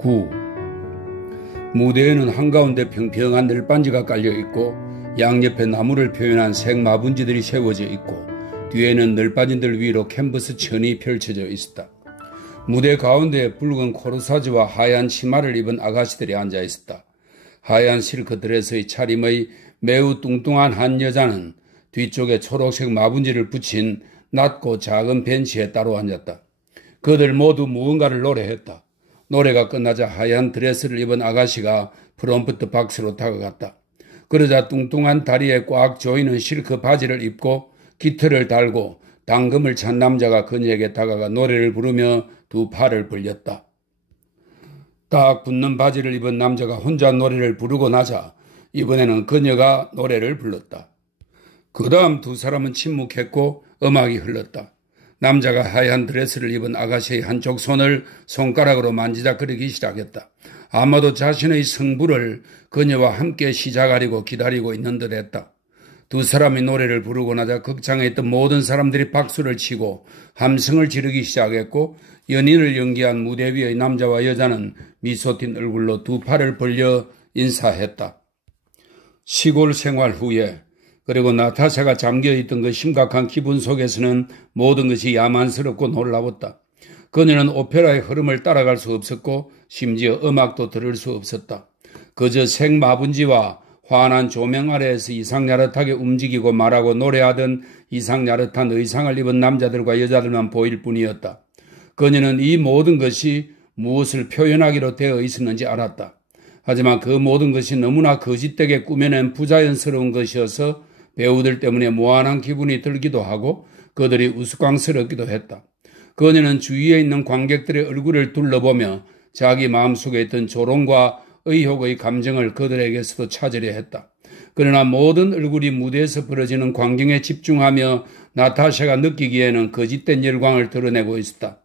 9. 무대에는 한가운데 평평한 늘반지가 깔려있고 양옆에 나무를 표현한 생마분지들이 세워져 있고 뒤에는 늘반지들 위로 캔버스 천이 펼쳐져 있었다. 무대 가운데에 붉은 코르사지와 하얀 치마를 입은 아가씨들이 앉아 있었다. 하얀 실크 드레스의 차림의 매우 뚱뚱한 한 여자는 뒤쪽에 초록색 마분지를 붙인 낮고 작은 벤치에 따로 앉았다. 그들 모두 무언가를 노래했다. 노래가 끝나자 하얀 드레스를 입은 아가씨가 프롬프트 박스로 다가갔다. 그러자 뚱뚱한 다리에 꽉 조이는 실크 바지를 입고 기틀을 달고 당금을 찬 남자가 그녀에게 다가가 노래를 부르며 두 팔을 벌렸다. 딱 붙는 바지를 입은 남자가 혼자 노래를 부르고 나자 이번에는 그녀가 노래를 불렀다. 그 다음 두 사람은 침묵했고 음악이 흘렀다. 남자가 하얀 드레스를 입은 아가씨의 한쪽 손을 손가락으로 만지작거리기 시작했다. 아마도 자신의 승부를 그녀와 함께 시작하려고 기다리고 있는 듯 했다. 두 사람이 노래를 부르고 나자 극장에 있던 모든 사람들이 박수를 치고 함성을 지르기 시작했고 연인을 연기한 무대 위의 남자와 여자는 미소 띤 얼굴로 두 팔을 벌려 인사했다. 시골 생활 후에 그리고 나타샤가 잠겨있던 그 심각한 기분 속에서는 모든 것이 야만스럽고 놀라웠다. 그녀는 오페라의 흐름을 따라갈 수 없었고 심지어 음악도 들을 수 없었다. 그저 생마분지와 환한 조명 아래에서 이상야릇하게 움직이고 말하고 노래하던 이상야릇한 의상을 입은 남자들과 여자들만 보일 뿐이었다. 그녀는 이 모든 것이 무엇을 표현하기로 되어 있었는지 알았다. 하지만 그 모든 것이 너무나 거짓되게 꾸며낸 부자연스러운 것이어서 배우들 때문에 무한한 기분이 들기도 하고 그들이 우스꽝스럽기도 했다. 그녀는 주위에 있는 관객들의 얼굴을 둘러보며 자기 마음속에 있던 조롱과 의혹의 감정을 그들에게서도 찾으려 했다. 그러나 모든 얼굴이 무대에서 벌어지는 광경에 집중하며 나타샤가 느끼기에는 거짓된 열광을 드러내고 있었다.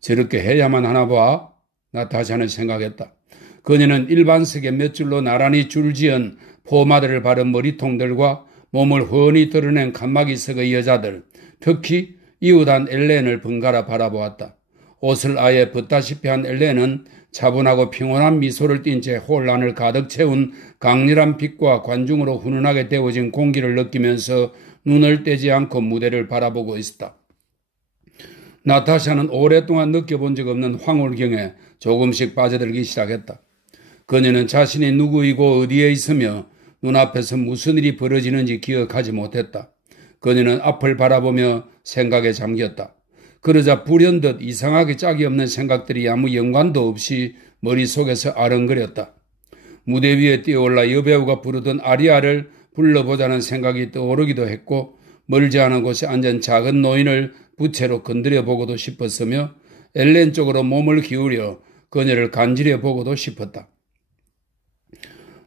저렇게 해야만 하나 봐? 나타샤는 생각했다. 그녀는 일반석에 몇 줄로 나란히 줄지은 포마드를 바른 머리통들과 몸을 훤히 드러낸 칸막이석의 여자들, 특히 이웃한 엘렌을 번갈아 바라보았다. 옷을 아예 벗다시피 한 엘렌은 차분하고 평온한 미소를 띤 채 혼란을 가득 채운 강렬한 빛과 관중으로 훈훈하게 데워진 공기를 느끼면서 눈을 떼지 않고 무대를 바라보고 있었다. 나타샤는 오랫동안 느껴본 적 없는 황홀경에 조금씩 빠져들기 시작했다. 그녀는 자신이 누구이고 어디에 있으며 눈앞에서 무슨 일이 벌어지는지 기억하지 못했다. 그녀는 앞을 바라보며 생각에 잠겼다. 그러자 불현듯 이상하게 짝이 없는 생각들이 아무 연관도 없이 머릿속에서 아른거렸다. 무대 위에 뛰어올라 여배우가 부르던 아리아를 불러보자는 생각이 떠오르기도 했고 멀지 않은 곳에 앉은 작은 노인을 부채로 건드려 보고도 싶었으며 엘렌 쪽으로 몸을 기울여 그녀를 간지려 보고도 싶었다.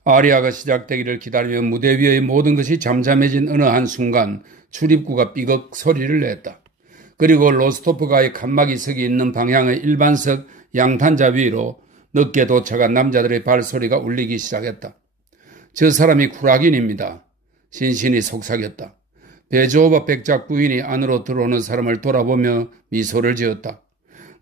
아리아가 시작되기를 기다리며 무대 위의 모든 것이 잠잠해진 어느 한순간 출입구가 삐걱 소리를 냈다. 그리고 로스토프가의 칸막이석이 있는 방향의 일반석 양탄자 위로 늦게 도착한 남자들의 발소리가 울리기 시작했다. 저 사람이 쿠라긴입니다. 신신이 속삭였다. 베조바 백작 부인이 안으로 들어오는 사람을 돌아보며 미소를 지었다.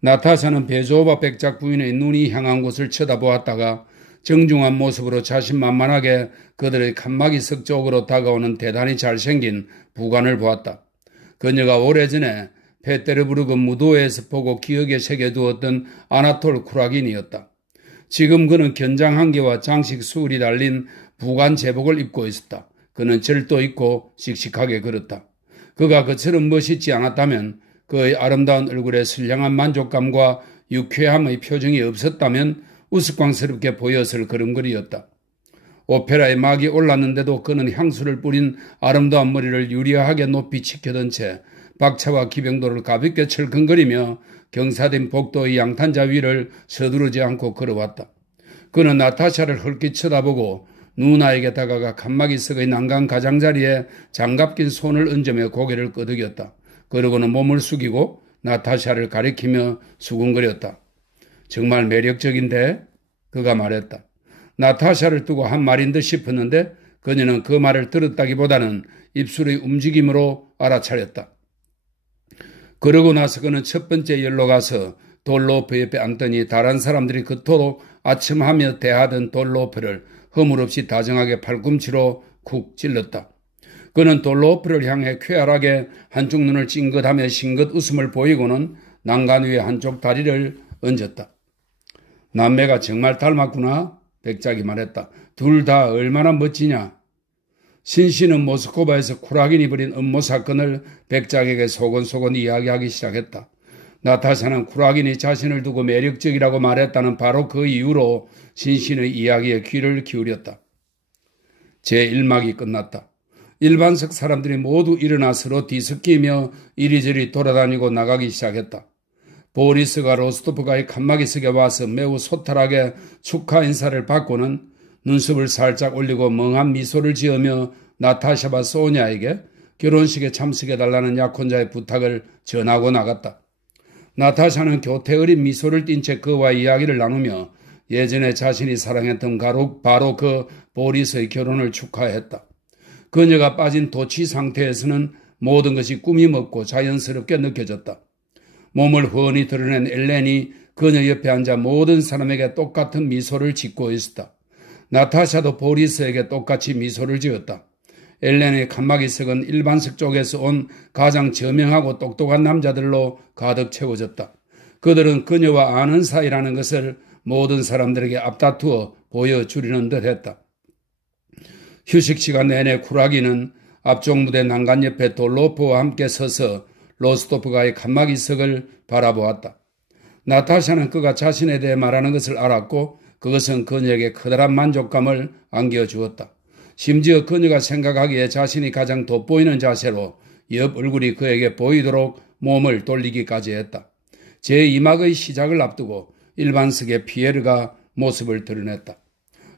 나타샤는 베조바 백작 부인의 눈이 향한 곳을 쳐다보았다가 정중한 모습으로 자신만만하게 그들의 칸막이석 쪽으로 다가오는 대단히 잘생긴 부관을 보았다. 그녀가 오래전에 페테르부르크 무도회에서 보고 기억에 새겨두었던 아나톨 쿠라긴이었다. 지금 그는 견장 한 개와 장식 수울이 달린 부관 제복을 입고 있었다. 그는 절도 있고 씩씩하게 걸었다. 그가 그처럼 멋있지 않았다면 그의 아름다운 얼굴에 선량한 만족감과 유쾌함의 표정이 없었다면 우스꽝스럽게 보였을 그름거리였다. 오페라의 막이 올랐는데도 그는 향수를 뿌린 아름다운 머리를 유리하게 높이 치켜든 채 박차와 기병도를 가볍게 철컹거리며 경사된 복도의 양탄자 위를 서두르지 않고 걸어왔다. 그는 나타샤를 헐기 쳐다보고 누나에게 다가가 칸막이석의 난간 가장자리에 장갑 낀 손을 얹으며 고개를 끄덕였다. 그러고는 몸을 숙이고 나타샤를 가리키며 수군거렸다. 정말 매력적인데? 그가 말했다. 나타샤를 두고 한 말인 듯 싶었는데 그녀는 그 말을 들었다기보다는 입술의 움직임으로 알아차렸다. 그러고 나서 그는 첫 번째 열로 가서 돌로프 옆에 앉더니 다른 사람들이 그토록 아첨하며 대하던 돌로프를 허물없이 다정하게 팔꿈치로 쿡 찔렀다. 그는 돌로프를 향해 쾌활하게 한쪽 눈을 찡긋하며 싱긋 웃음을 보이고는 난간 위에 한쪽 다리를 얹었다. 남매가 정말 닮았구나. 백작이 말했다. 둘 다 얼마나 멋지냐. 신씨는 모스크바에서 쿠라긴이 벌인 음모 사건을 백작에게 소곤소곤 이야기하기 시작했다. 나타샤는 쿠라긴이 자신을 두고 매력적이라고 말했다는 바로 그 이유로 신씨의 이야기에 귀를 기울였다. 제1막이 끝났다. 일반석 사람들이 모두 일어나 서로 뒤섞이며 이리저리 돌아다니고 나가기 시작했다. 보리스가 로스토프가의 칸막이석에 와서 매우 소탈하게 축하 인사를 받고는 눈썹을 살짝 올리고 멍한 미소를 지으며 나타샤와 소냐에게 결혼식에 참석해달라는 약혼자의 부탁을 전하고 나갔다. 나타샤는 교태 어린 미소를 띤 채 그와 이야기를 나누며 예전에 자신이 사랑했던 바로 그 보리스의 결혼을 축하했다. 그녀가 빠진 도취 상태에서는 모든 것이 꿈이 먹고 자연스럽게 느껴졌다. 몸을 훤히 드러낸 엘렌이 그녀 옆에 앉아 모든 사람에게 똑같은 미소를 짓고 있었다. 나타샤도 보리스에게 똑같이 미소를 지었다. 엘렌의 칸막이석은 일반석 쪽에서 온 가장 저명하고 똑똑한 남자들로 가득 채워졌다. 그들은 그녀와 아는 사이라는 것을 모든 사람들에게 앞다투어 보여주려는 듯 했다. 휴식 시간 내내 쿠라기는 앞쪽 무대 난간 옆에 돌로프와 함께 서서 로스토프가의 칸막이석을 바라보았다. 나타샤는 그가 자신에 대해 말하는 것을 알았고 그것은 그녀에게 커다란 만족감을 안겨주었다. 심지어 그녀가 생각하기에 자신이 가장 돋보이는 자세로 옆 얼굴이 그에게 보이도록 몸을 돌리기까지 했다. 제2막의 시작을 앞두고 일반석의 피에르가 모습을 드러냈다.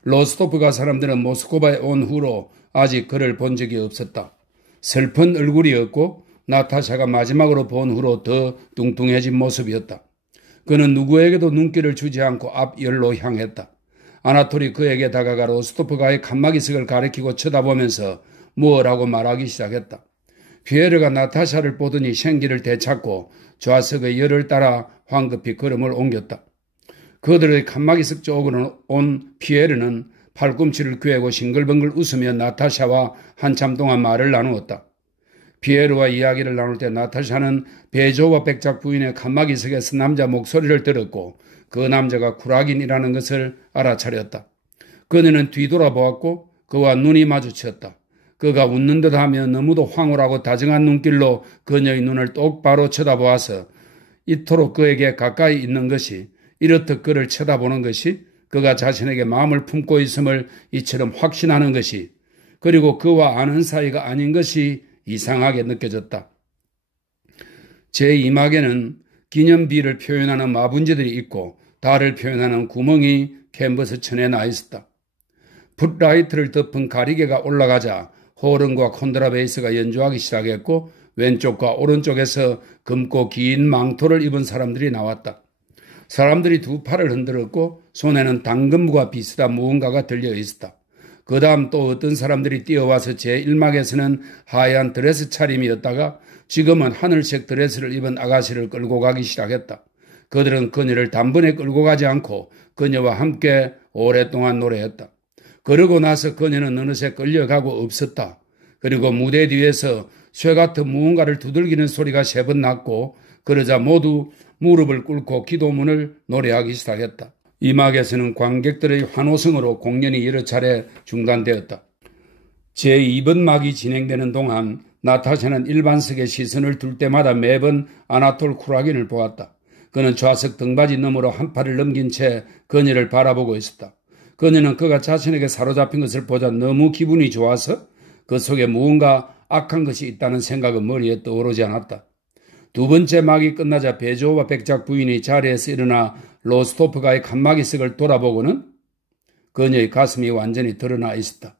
로스토프가 사람들은 모스크바에 온 후로 아직 그를 본 적이 없었다. 슬픈 얼굴이었고 나타샤가 마지막으로 본 후로 더 뚱뚱해진 모습이었다. 그는 누구에게도 눈길을 주지 않고 앞열로 향했다. 아나톨이 그에게 다가가 로스토프가의 칸막이석을 가리키고 쳐다보면서 무엇라고 말하기 시작했다. 피에르가 나타샤를 보더니 생기를 되찾고 좌석의 열을 따라 황급히 걸음을 옮겼다. 그들의 칸막이석 쪽으로 온 피에르는 팔꿈치를 꿰고 싱글벙글 웃으며 나타샤와 한참 동안 말을 나누었다. 피에르와 이야기를 나눌 때 나타샤는 베조와 백작 부인의 칸막이석에서 남자 목소리를 들었고 그 남자가 쿠라긴이라는 것을 알아차렸다. 그녀는 뒤돌아보았고 그와 눈이 마주쳤다. 그가 웃는 듯하며 너무도 황홀하고 다정한 눈길로 그녀의 눈을 똑바로 쳐다보아서 이토록 그에게 가까이 있는 것이 이렇듯 그를 쳐다보는 것이 그가 자신에게 마음을 품고 있음을 이처럼 확신하는 것이 그리고 그와 아는 사이가 아닌 것이 이상하게 느껴졌다. 제2막에는 기념비를 표현하는 마분지들이 있고 달을 표현하는 구멍이 캔버스 천에 나 있었다. 풋라이트를 덮은 가리개가 올라가자 호른과 콘트라베이스가 연주하기 시작했고 왼쪽과 오른쪽에서 검고 긴 망토를 입은 사람들이 나왔다. 사람들이 두 팔을 흔들었고 손에는 당근무가 비슷한 무언가가 들려 있었다. 그 다음 또 어떤 사람들이 뛰어와서 제1막에서는 하얀 드레스 차림이었다가 지금은 하늘색 드레스를 입은 아가씨를 끌고 가기 시작했다. 그들은 그녀를 단번에 끌고 가지 않고 그녀와 함께 오랫동안 노래했다. 그러고 나서 그녀는 어느새 끌려가고 없었다. 그리고 무대 뒤에서 쇠 같은 무언가를 두들기는 소리가 3번 났고 그러자 모두 무릎을 꿇고 기도문을 노래하기 시작했다. 이 막에서는 관객들의 환호성으로 공연이 여러 차례 중단되었다. 제2번 막이 진행되는 동안 나타샤는 일반석에 시선을 둘 때마다 매번 아나톨 쿠라긴을 보았다. 그는 좌석 등받이 너머로 한 팔을 넘긴 채 그녀를 바라보고 있었다. 그녀는 그가 자신에게 사로잡힌 것을 보자 너무 기분이 좋아서 그 속에 무언가 악한 것이 있다는 생각은 머리에 떠오르지 않았다. 두 번째 막이 끝나자 베조와 백작 부인이 자리에서 일어나 로스토프가의 칸막이석을 돌아보고는 그녀의 가슴이 완전히 드러나 있었다.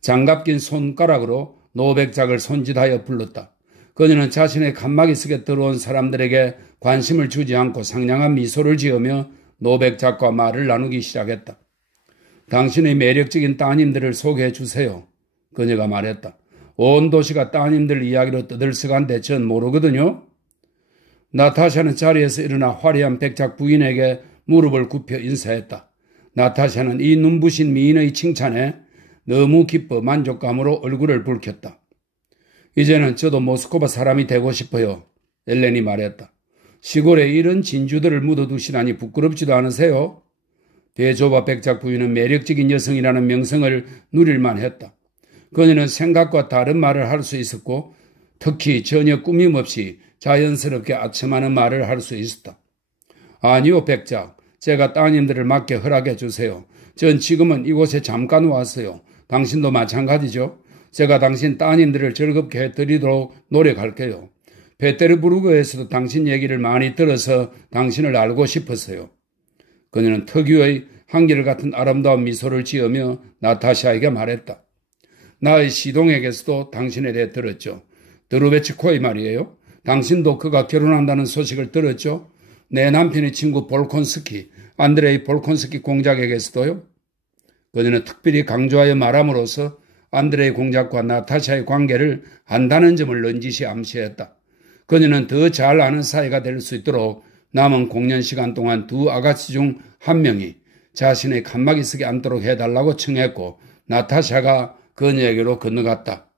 장갑 낀 손가락으로 노백작을 손짓하여 불렀다. 그녀는 자신의 칸막이석에 들어온 사람들에게 관심을 주지 않고 상냥한 미소를 지으며 노백작과 말을 나누기 시작했다. 당신의 매력적인 따님들을 소개해 주세요. 그녀가 말했다. 온 도시가 따님들 이야기로 떠들썩한데 전 모르거든요. 나타샤는 자리에서 일어나 화려한 백작 부인에게 무릎을 굽혀 인사했다. 나타샤는 이 눈부신 미인의 칭찬에 너무 기뻐 만족감으로 얼굴을 붉혔다. 이제는 저도 모스크바 사람이 되고 싶어요. 엘렌이 말했다. 시골에 이런 진주들을 묻어두시다니 부끄럽지도 않으세요? 대조바 백작 부인은 매력적인 여성이라는 명성을 누릴만 했다. 그녀는 생각과 다른 말을 할 수 있었고 특히 전혀 꾸밈없이 자연스럽게 아첨하는 말을 할 수 있었다. 아니요, 백작. 제가 따님들을 맡게 허락해 주세요. 전 지금은 이곳에 잠깐 왔어요. 당신도 마찬가지죠. 제가 당신 따님들을 즐겁게 해드리도록 노력할게요. 페테르부르크에서도 당신 얘기를 많이 들어서 당신을 알고 싶었어요. 그녀는 특유의 한결같은 아름다운 미소를 지으며 나타샤에게 말했다. 나의 시동에게서도 당신에 대해 들었죠. 드루베치코의 말이에요. 당신도 그가 결혼한다는 소식을 들었죠. 내 남편의 친구 볼콘스키, 안드레이 볼콘스키 공작에게서도요. 그녀는 특별히 강조하여 말함으로써 안드레이 공작과 나타샤의 관계를 안다는 점을 넌지시 암시했다. 그녀는 더 잘 아는 사이가 될 수 있도록 남은 공연 시간 동안 두 아가씨 중 한 명이 자신의 칸막이석에 앉도록 해달라고 청했고 나타샤가 그녀에게로 건너갔다.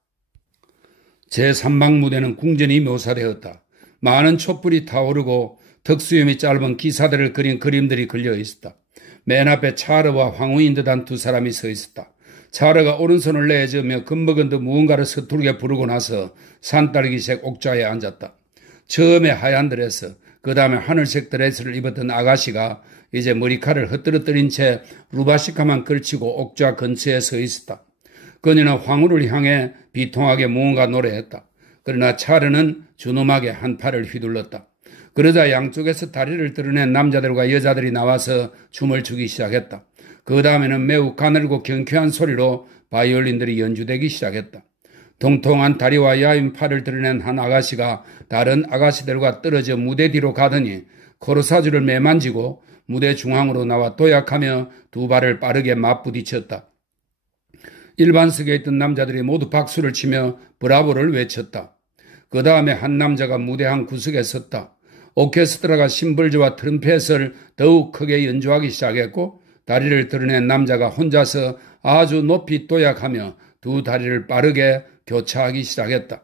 제3방 무대는 궁전이 묘사되었다. 많은 촛불이 타오르고 턱수염이 짧은 기사들을 그린 그림들이 걸려 있었다. 맨 앞에 차르와 황후인 듯한 두 사람이 서 있었다. 차르가 오른손을 내저으며 겁먹은 듯 무언가를 서투르게 부르고 나서 산딸기색 옥좌에 앉았다. 처음에 하얀 드레스, 그 다음에 하늘색 드레스를 입었던 아가씨가 이제 머리카락을 흩뜨러뜨린 채 루바시카만 걸치고 옥좌 근처에 서 있었다. 그녀는 황후를 향해 비통하게 무언가 노래했다. 그러나 차르는 준엄하게 한 팔을 휘둘렀다. 그러자 양쪽에서 다리를 드러낸 남자들과 여자들이 나와서 춤을 추기 시작했다. 그 다음에는 매우 가늘고 경쾌한 소리로 바이올린들이 연주되기 시작했다. 통통한 다리와 야윈 팔을 드러낸 한 아가씨가 다른 아가씨들과 떨어져 무대 뒤로 가더니 코르사주를 매만지고 무대 중앙으로 나와 도약하며 두 발을 빠르게 맞부딪혔다. 일반석에 있던 남자들이 모두 박수를 치며 브라보를 외쳤다. 그 다음에 한 남자가 무대 한 구석에 섰다. 오케스트라가 심벌즈와 트럼펫을 더욱 크게 연주하기 시작했고 다리를 드러낸 남자가 혼자서 아주 높이 도약하며 두 다리를 빠르게 교차하기 시작했다.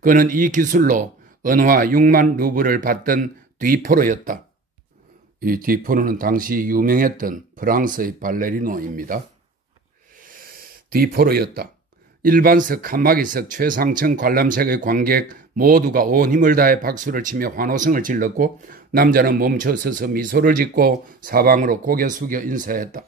그는 이 기술로 은화 6만 루블을 받던 디포로였다. 이 디포로는 당시 유명했던 프랑스의 발레리노입니다. 디포로였다. 일반석, 칸막이석, 최상층 관람석의 관객 모두가 온 힘을 다해 박수를 치며 환호성을 질렀고 남자는 멈춰서서 미소를 짓고 사방으로 고개 숙여 인사했다.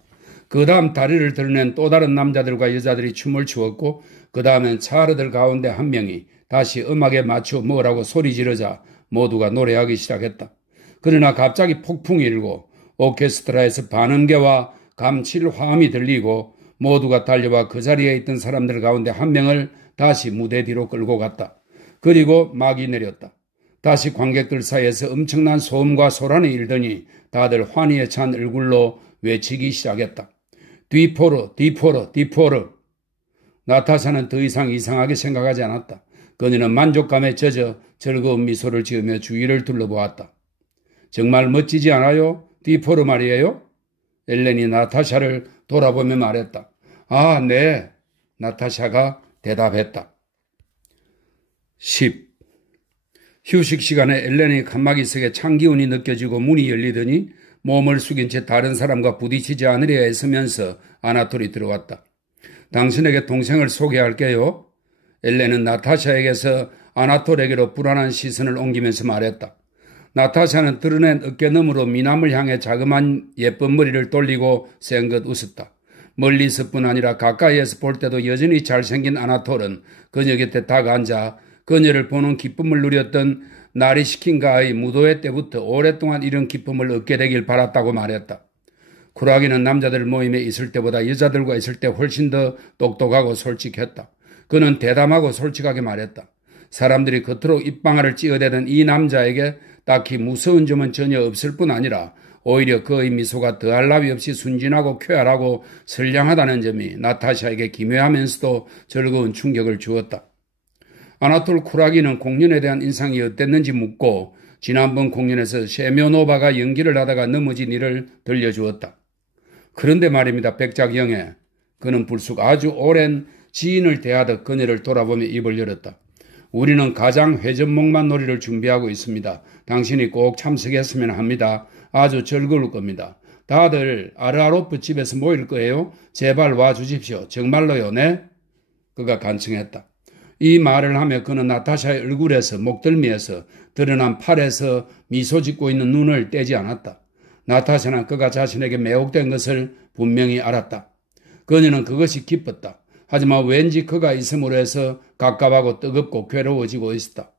그 다음 다리를 드러낸 또 다른 남자들과 여자들이 춤을 추었고 그 다음엔 차르들 가운데 한 명이 다시 음악에 맞춰 뭐라고 소리 지르자 모두가 노래하기 시작했다. 그러나 갑자기 폭풍이 일고 오케스트라에서 반음계와 감칠 화음이 들리고 모두가 달려와 그 자리에 있던 사람들 가운데 한 명을 다시 무대 뒤로 끌고 갔다. 그리고 막이 내렸다. 다시 관객들 사이에서 엄청난 소음과 소란이 일더니 다들 환희에 찬 얼굴로 외치기 시작했다. 디포르, 디포르, 디포르. 나타샤는 더 이상 이상하게 생각하지 않았다. 그녀는 만족감에 젖어 즐거운 미소를 지으며 주위를 둘러보았다. 정말 멋지지 않아요? 디포르 말이에요? 엘렌이 나타샤를 돌아보며 말했다. 아, 네. 나타샤가 대답했다. 10. 휴식 시간에 엘렌의 칸막이석에 찬 기운이 느껴지고 문이 열리더니 몸을 숙인 채 다른 사람과 부딪히지 않으려 애쓰면서 아나톨이 들어왔다. 당신에게 동생을 소개할게요. 엘렌은 나타샤에게서 아나톨에게로 불안한 시선을 옮기면서 말했다. 나타샤는 드러낸 어깨너머로 미남을 향해 자그마한 예쁜 머리를 돌리고 쌩긋 웃었다. 멀리서뿐 아니라 가까이에서 볼 때도 여전히 잘생긴 아나톨은 그녀 곁에 다가앉아 그녀를 보는 기쁨을 누렸던 나리시킨가의 무도회 때부터 오랫동안 이런 기쁨을 얻게 되길 바랐다고 말했다. 쿠라기는 남자들 모임에 있을 때보다 여자들과 있을 때 훨씬 더 똑똑하고 솔직했다. 그는 대담하고 솔직하게 말했다. 사람들이 겉으로 입방아를 찌어대던 이 남자에게 딱히 무서운 점은 전혀 없을 뿐 아니라 오히려 그의 미소가 더할 나위 없이 순진하고 쾌활하고 선량하다는 점이 나타샤에게 기묘하면서도 즐거운 충격을 주었다. 아나톨 쿠라기는 공연에 대한 인상이 어땠는지 묻고 지난번 공연에서 셰며노바가 연기를 하다가 넘어진 일을 들려주었다. 그런데 말입니다. 백작영애. 그는 불쑥 아주 오랜 지인을 대하듯 그녀를 돌아보며 입을 열었다. 우리는 가장 회전목마 놀이를 준비하고 있습니다. 당신이 꼭 참석했으면 합니다. 아주 즐거울 겁니다. 다들 아르아로프 집에서 모일 거예요. 제발 와주십시오. 정말로요. 네? 그가 간청했다. 이 말을 하며 그는 나타샤의 얼굴에서 목덜미에서 드러난 팔에서 미소 짓고 있는 눈을 떼지 않았다. 나타샤는 그가 자신에게 매혹된 것을 분명히 알았다. 그녀는 그것이 기뻤다. 하지만 왠지 그가 있음으로 해서 갑갑하고 뜨겁고 괴로워지고 있었다.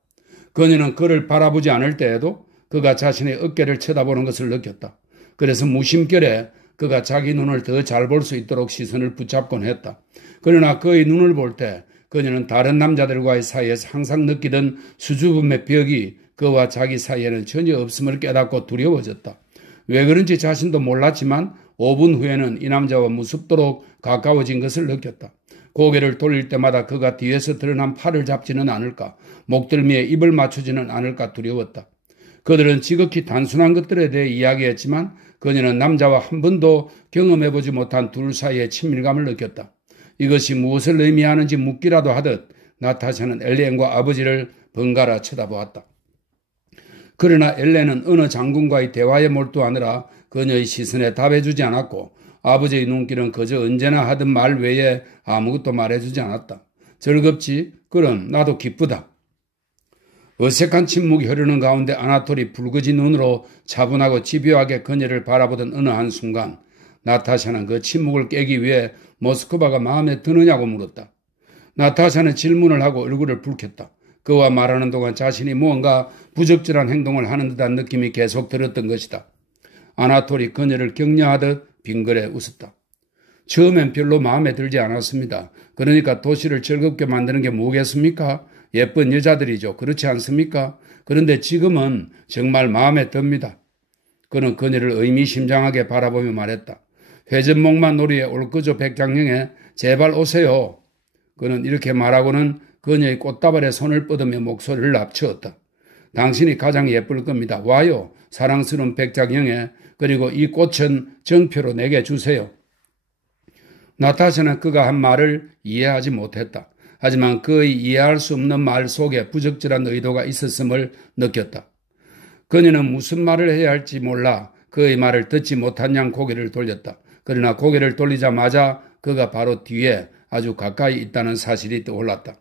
그녀는 그를 바라보지 않을 때에도 그가 자신의 어깨를 쳐다보는 것을 느꼈다. 그래서 무심결에 그가 자기 눈을 더 잘 볼 수 있도록 시선을 붙잡곤 했다. 그러나 그의 눈을 볼 때 그녀는 다른 남자들과의 사이에서 항상 느끼던 수줍음의 벽이 그와 자기 사이에는 전혀 없음을 깨닫고 두려워졌다. 왜 그런지 자신도 몰랐지만 5분 후에는 이 남자와 무섭도록 가까워진 것을 느꼈다. 고개를 돌릴 때마다 그가 뒤에서 드러난 팔을 잡지는 않을까, 목덜미에 입을 맞추지는 않을까 두려웠다. 그들은 지극히 단순한 것들에 대해 이야기했지만 그녀는 남자와 한 번도 경험해보지 못한 둘 사이의 친밀감을 느꼈다. 이것이 무엇을 의미하는지 묻기라도 하듯 나타샤는 엘렌과 아버지를 번갈아 쳐다보았다. 그러나 엘렌은 어느 장군과의 대화에 몰두하느라 그녀의 시선에 답해주지 않았고 아버지의 눈길은 그저 언제나 하던 말 외에 아무것도 말해주지 않았다. 즐겁지? 그럼 나도 기쁘다. 어색한 침묵이 흐르는 가운데 아나톨이 붉어진 눈으로 차분하고 집요하게 그녀를 바라보던 어느 한순간 나타샤는 그 침묵을 깨기 위해 모스크바가 마음에 드느냐고 물었다. 나타샤는 질문을 하고 얼굴을 붉혔다. 그와 말하는 동안 자신이 무언가 부적절한 행동을 하는 듯한 느낌이 계속 들었던 것이다. 아나톨이 그녀를 격려하듯 빙그레 웃었다. 처음엔 별로 마음에 들지 않았습니다. 그러니까 도시를 즐겁게 만드는 게 뭐겠습니까? 예쁜 여자들이죠. 그렇지 않습니까? 그런데 지금은 정말 마음에 듭니다. 그는 그녀를 의미심장하게 바라보며 말했다. 회전목마 놀이에 올 거죠, 백장영애. 제발 오세요. 그는 이렇게 말하고는 그녀의 꽃다발에 손을 뻗으며 목소리를 낮추었다. 당신이 가장 예쁠 겁니다. 와요, 사랑스러운 백장영애. 그리고 이 꽃은 정표로 내게 주세요. 나타샤는 그가 한 말을 이해하지 못했다. 하지만 그의 이해할 수 없는 말 속에 부적절한 의도가 있었음을 느꼈다. 그녀는 무슨 말을 해야 할지 몰라 그의 말을 듣지 못한 양 고개를 돌렸다. 그러나 고개를 돌리자마자 그가 바로 뒤에 아주 가까이 있다는 사실이 떠올랐다.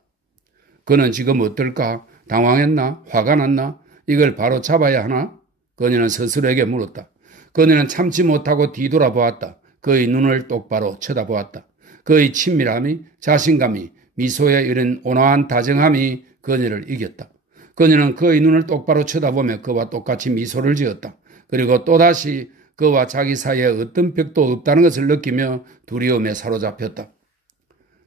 그는 지금 어떨까? 당황했나? 화가 났나? 이걸 바로 잡아야 하나? 그녀는 스스로에게 물었다. 그녀는 참지 못하고 뒤돌아보았다. 그의 눈을 똑바로 쳐다보았다. 그의 친밀함이, 자신감이, 미소에 이른 온화한 다정함이 그녀를 이겼다. 그녀는 그의 눈을 똑바로 쳐다보며 그와 똑같이 미소를 지었다. 그리고 또다시 그와 자기 사이에 어떤 벽도 없다는 것을 느끼며 두려움에 사로잡혔다.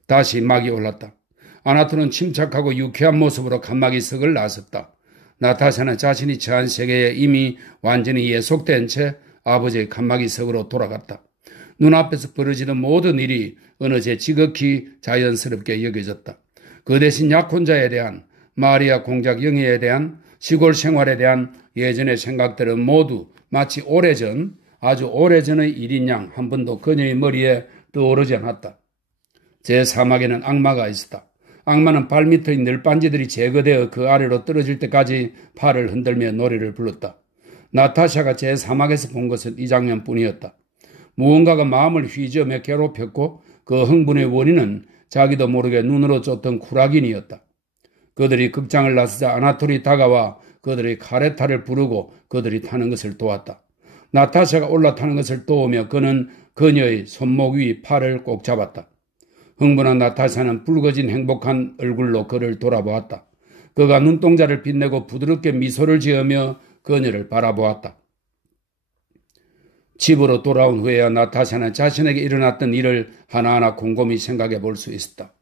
다시 막이 올랐다. 아나톨은 침착하고 유쾌한 모습으로 칸막이석을 나섰다. 나타샤는 자신이 처한 세계에 이미 완전히 예속된 채 아버지의 칸막이석으로 돌아갔다. 눈앞에서 벌어지는 모든 일이 어느새 지극히 자연스럽게 여겨졌다. 그 대신 약혼자에 대한, 마리아 공작 영예에 대한, 시골 생활에 대한 예전의 생각들은 모두 마치 오래전, 아주 오래전의 일인 양 한 번도 그녀의 머리에 떠오르지 않았다. 제 사막에는 악마가 있었다. 악마는 발밑의 늘빤지들이 제거되어 그 아래로 떨어질 때까지 팔을 흔들며 노래를 불렀다. 나타샤가 제 사막에서 본 것은 이 장면뿐이었다. 무언가가 마음을 휘저으며 괴롭혔고 그 흥분의 원인은 자기도 모르게 눈으로 쫓던 쿠라긴이었다. 그들이 극장을 나서자 아나톨이 다가와 그들의 카레타를 부르고 그들이 타는 것을 도왔다. 나타샤가 올라타는 것을 도우며 그는 그녀의 손목 위 팔을 꼭 잡았다. 흥분한 나타샤는 붉어진 행복한 얼굴로 그를 돌아보았다. 그가 눈동자를 빛내고 부드럽게 미소를 지으며 그녀를 바라보았다. 집으로 돌아온 후에야 나타샤는 자신에게 일어났던 일을 하나하나 곰곰이 생각해 볼 수 있었다.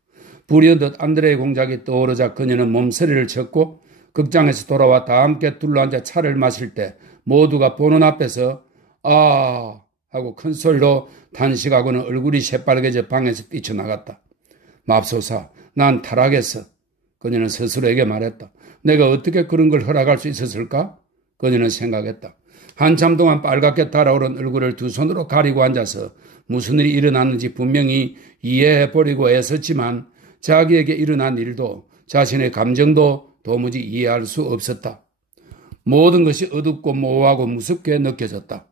불현듯 안드레의 공작이 떠오르자 그녀는 몸서리를 쳤고 극장에서 돌아와 다 함께 둘러앉아 차를 마실 때 모두가 보는 앞에서 아 하고 큰 소리로 단식하고는 얼굴이 새빨개져 방에서 뛰쳐나갔다. 맙소사, 난 타락했어. 그녀는 스스로에게 말했다. 내가 어떻게 그런 걸 허락할 수 있었을까? 그녀는 생각했다. 한참 동안 빨갛게 달아오른 얼굴을 두 손으로 가리고 앉아서 무슨 일이 일어났는지 분명히 이해해보려고 애썼지만 자기에게 일어난 일도 자신의 감정도 도무지 이해할 수 없었다. 모든 것이 어둡고 모호하고 무섭게 느껴졌다.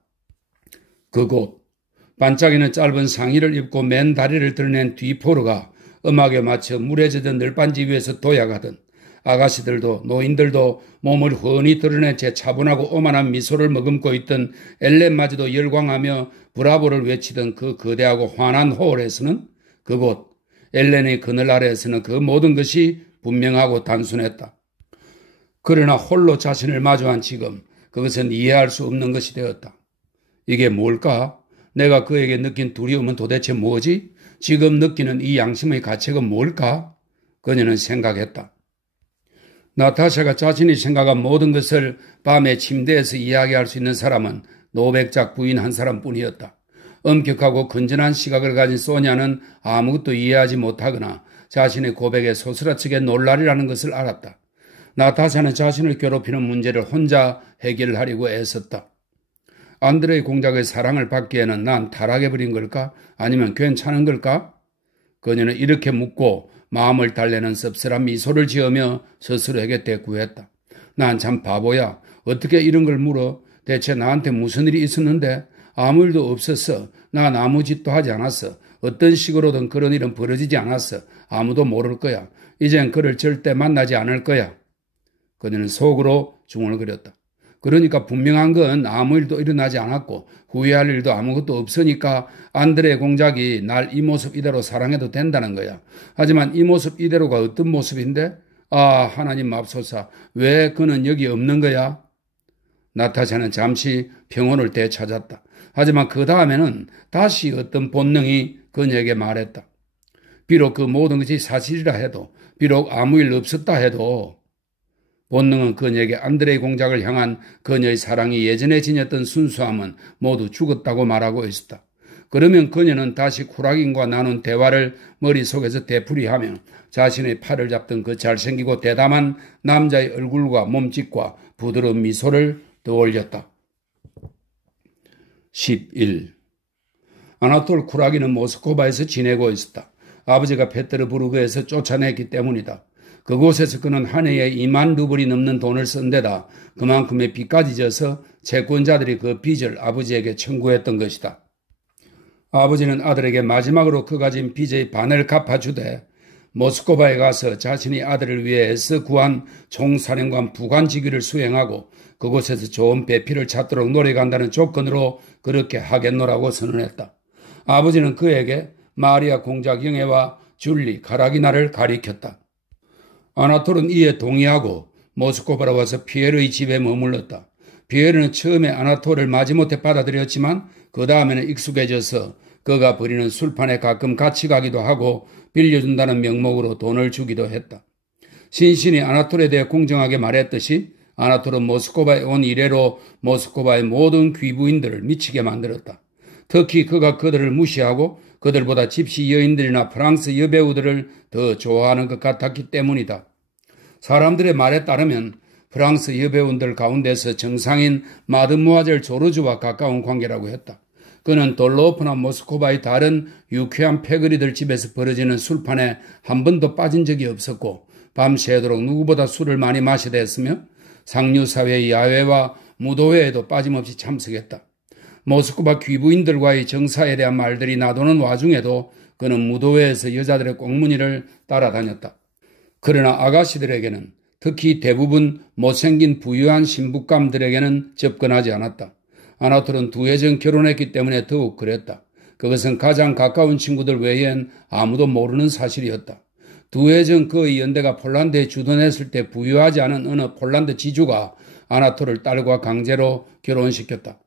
그곳, 반짝이는 짧은 상의를 입고 맨 다리를 드러낸 뒤포르가 음악에 맞춰 물에 젖은 널빤지 위에서 도약하던 아가씨들도 노인들도 몸을 훤히 드러낸 채 차분하고 오만한 미소를 머금고 있던 엘렌마저도 열광하며 브라보를 외치던 그 거대하고 환한 홀에서는 그곳 엘렌의 그늘 아래에서는 그 모든 것이 분명하고 단순했다. 그러나 홀로 자신을 마주한 지금 그것은 이해할 수 없는 것이 되었다. 이게 뭘까? 내가 그에게 느낀 두려움은 도대체 뭐지? 지금 느끼는 이 양심의 가책은 뭘까? 그녀는 생각했다. 나타샤가 자신이 생각한 모든 것을 밤에 침대에서 이야기할 수 있는 사람은 노백작 부인 한 사람뿐이었다. 엄격하고 건전한 시각을 가진 소냐는 아무것도 이해하지 못하거나 자신의 고백에 소스라치게 놀라리라는 것을 알았다. 나타샤는 자신을 괴롭히는 문제를 혼자 해결하려고 애썼다. 안드레의 공작의 사랑을 받기에는 난 타락해버린 걸까? 아니면 괜찮은 걸까? 그녀는 이렇게 묻고 마음을 달래는 씁쓸한 미소를 지으며 스스로에게 대꾸했다. 난 참 바보야. 어떻게 이런 걸 물어? 대체 나한테 무슨 일이 있었는데? 아무 일도 없었어. 난 아무 짓도 하지 않았어. 어떤 식으로든 그런 일은 벌어지지 않았어. 아무도 모를 거야. 이젠 그를 절대 만나지 않을 거야. 그녀는 속으로 중얼거렸다. 그러니까 분명한 건 아무 일도 일어나지 않았고 후회할 일도 아무것도 없으니까 안드레 공작이 날 이 모습 이대로 사랑해도 된다는 거야. 하지만 이 모습 이대로가 어떤 모습인데? 아, 하나님 맙소사. 왜 그는 여기 없는 거야? 나타샤는 잠시 평온을 되찾았다. 하지만 그 다음에는 다시 어떤 본능이 그녀에게 말했다. 비록 그 모든 것이 사실이라 해도, 비록 아무 일 없었다 해도 본능은 그녀에게 안드레이 공작을 향한 그녀의 사랑이 예전에 지녔던 순수함은 모두 죽었다고 말하고 있었다. 그러면 그녀는 다시 쿠라긴과 나눈 대화를 머릿속에서 되풀이하며 자신의 팔을 잡던 그 잘생기고 대담한 남자의 얼굴과 몸짓과 부드러운 미소를 떠올렸다. 11. 아나톨 쿠라긴은 모스크바에서 지내고 있었다. 아버지가 페테르부르크에서 쫓아냈기 때문이다. 그곳에서 그는 한 해에 2만 루블이 넘는 돈을 쓴 데다 그만큼의 빚까지 져서 채권자들이 그 빚을 아버지에게 청구했던 것이다. 아버지는 아들에게 마지막으로 그 가진 빚의 반을 갚아주되 모스크바에 가서 자신이 아들을 위해 애써 구한 총사령관 부관직위를 수행하고 그곳에서 좋은 배필을 찾도록 노력한다는 조건으로 그렇게 하겠노라고 선언했다. 아버지는 그에게 마리아 공작 영애와 줄리 카라기나를 가리켰다. 아나톨은 이에 동의하고 모스크바로 와서 피에르의 집에 머물렀다. 피에르는 처음에 아나톨을 마지못해 받아들였지만 그 다음에는 익숙해져서 그가 버리는 술판에 가끔 같이 가기도 하고 빌려준다는 명목으로 돈을 주기도 했다. 신신이 아나톨에 대해 공정하게 말했듯이 아나톨은 모스크바에 온 이래로 모스크바의 모든 귀부인들을 미치게 만들었다. 특히 그가 그들을 무시하고 그들보다 집시 여인들이나 프랑스 여배우들을 더 좋아하는 것 같았기 때문이다. 사람들의 말에 따르면 프랑스 여배우들 가운데서 정상인 마드모아젤 조르주와 가까운 관계라고 했다. 그는 돌로프나 모스크바의 다른 유쾌한 패거리들 집에서 벌어지는 술판에 한 번도 빠진 적이 없었고 밤새도록 누구보다 술을 많이 마시다 했으며 상류사회의 야외와 무도회에도 빠짐없이 참석했다. 모스크바 귀부인들과의 정사에 대한 말들이 나도는 와중에도 그는 무도회에서 여자들의 꽁무니를 따라다녔다. 그러나 아가씨들에게는 특히 대부분 못생긴 부유한 신부감들에게는 접근하지 않았다. 아나톨은 2해 전 결혼했기 때문에 더욱 그랬다. 그것은 가장 가까운 친구들 외엔 아무도 모르는 사실이었다. 2해 전 그의 연대가 폴란드에 주둔했을 때 부유하지 않은 어느 폴란드 지주가 아나톨을 딸과 강제로 결혼시켰다.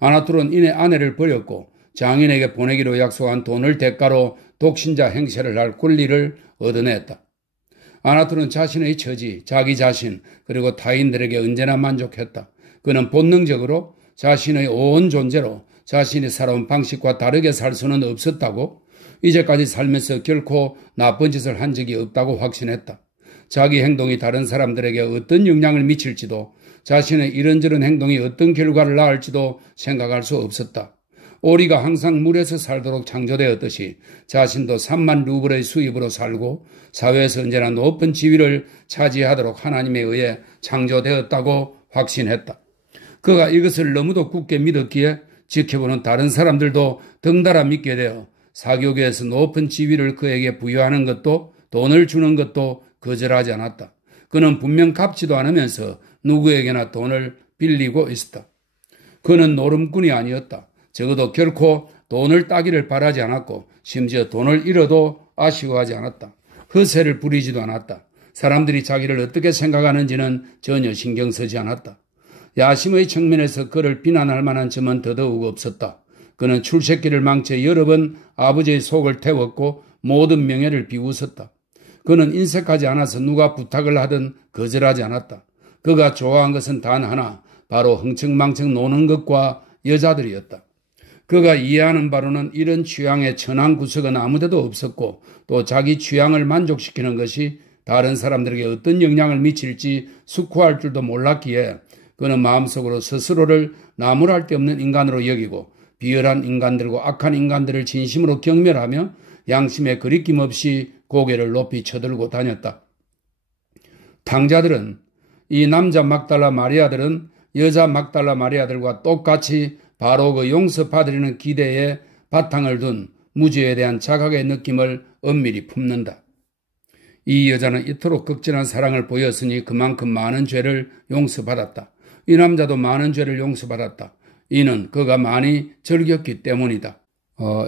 아나톨은 이내 아내를 버렸고 장인에게 보내기로 약속한 돈을 대가로 독신자 행세를 할 권리를 얻어냈다. 아나톨은 자신의 처지, 자기 자신, 그리고 타인들에게 언제나 만족했다. 그는 본능적으로 자신의 온 존재로 자신이 살아온 방식과 다르게 살 수는 없었다고, 이제까지 살면서 결코 나쁜 짓을 한 적이 없다고 확신했다. 자기 행동이 다른 사람들에게 어떤 영향을 미칠지도 자신의 이런저런 행동이 어떤 결과를 낳을지도 생각할 수 없었다. 오리가 항상 물에서 살도록 창조되었듯이 자신도 3만 루블의 수입으로 살고 사회에서 언제나 높은 지위를 차지하도록 하나님에 의해 창조되었다고 확신했다. 그가 이것을 너무도 굳게 믿었기에 지켜보는 다른 사람들도 덩달아 믿게 되어 사교계에서 높은 지위를 그에게 부여하는 것도 돈을 주는 것도 거절하지 않았다. 그는 분명 갚지도 않으면서 누구에게나 돈을 빌리고 있었다. 그는 노름꾼이 아니었다. 적어도 결코 돈을 따기를 바라지 않았고 심지어 돈을 잃어도 아쉬워하지 않았다. 허세를 부리지도 않았다. 사람들이 자기를 어떻게 생각하는지는 전혀 신경 쓰지 않았다. 야심의 측면에서 그를 비난할 만한 점은 더더욱 없었다. 그는 출세길을 망쳐 여러 번 아버지의 속을 태웠고 모든 명예를 비웃었다. 그는 인색하지 않아서 누가 부탁을 하든 거절하지 않았다. 그가 좋아한 것은 단 하나, 바로 흥청망청 노는 것과 여자들이었다. 그가 이해하는 바로는 이런 취향의 천한 구석은 아무데도 없었고 또 자기 취향을 만족시키는 것이 다른 사람들에게 어떤 영향을 미칠지 숙고할 줄도 몰랐기에 그는 마음속으로 스스로를 나무랄 데 없는 인간으로 여기고 비열한 인간들과 악한 인간들을 진심으로 경멸하며 양심에 거리낌 없이 고개를 높이 쳐들고 다녔다. 탕자들은, 이 남자 막달라 마리아들은 여자 막달라 마리아들과 똑같이 바로 그 용서받으려는 기대에 바탕을 둔 무죄에 대한 자각의 느낌을 엄밀히 품는다. 이 여자는 이토록 극진한 사랑을 보였으니 그만큼 많은 죄를 용서받았다. 이 남자도 많은 죄를 용서받았다. 이는 그가 많이 즐겼기 때문이다.